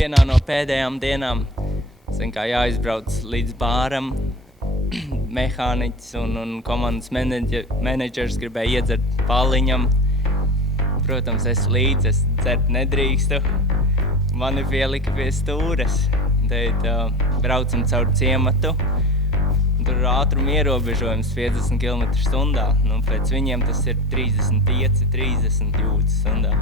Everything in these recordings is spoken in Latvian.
vienā no pēdējām dienām jāizbrauc līdz bāram. Mehāniķis un komandas menedžers gribēja iedzert paliņam. Protams, es līdzi, es dzert nedrīkstu. Mani pielika pie stūres. Tad braucam caur ciematu. Tur ātruma ierobežojums 50 km/h. Pēc viņiem tas ir 35-30 jūdzes stundā.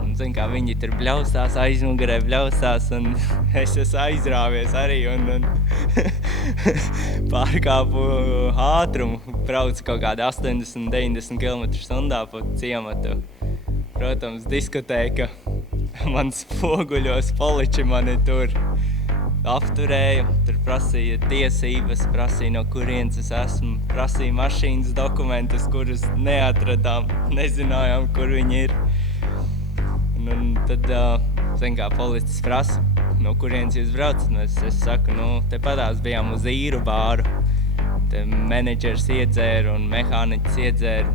Un, viņi tur bļaustās, aizmugurē bļaustās, un es esmu aizrāvies arī un pārkāpu ātrumu. Braucu kaut kādi 80-90 km/h pa ciematu. Protams, diskutēja, ka man spoguļos poliči mani tur apturēja. Tur prasīja tiesības, prasīja, no kurienes es esmu, prasīja mašīnas dokumentus, kurus neatradām, nezinājām, kur viņi ir. Un tad, policists prasa, no kurienes jūs braucat? Es saku, tepatās bijām uz īru bāru. Te menedžers iedzēra un mehāniķis iedzēra.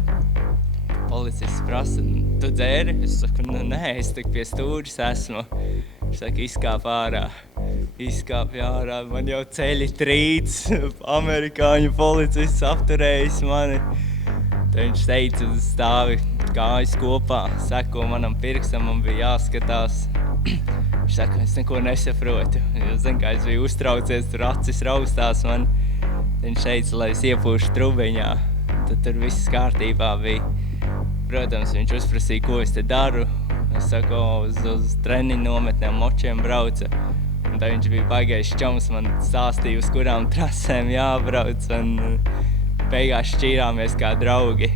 Policists prasa, tu dzēri? Es saku, nē, es tik pie stūris esmu. Viņš saka, izkāpj ārā, man jau ceļi trīc, amerikāņu policists apturējis mani. Tad viņš teica, uz stāvi kājas kopā, seko manam pirkstam, man bija jāskatās. Viņš saka, es neko nesaprotu, jo, es biju uztraucies, tur acis raustās man. Viņš teica, lai es iepūšu trubiņā, tad tur viss kārtībā bija. Protams, viņš uzprasīja, ko es te daru. Es saku, uz treniņu nometnēm močiem braucu. Un tad viņš bija baigais čoms, man stāstīja, uz kurām trasēm jābrauc. Un beigās šķīrāmies kā draugi.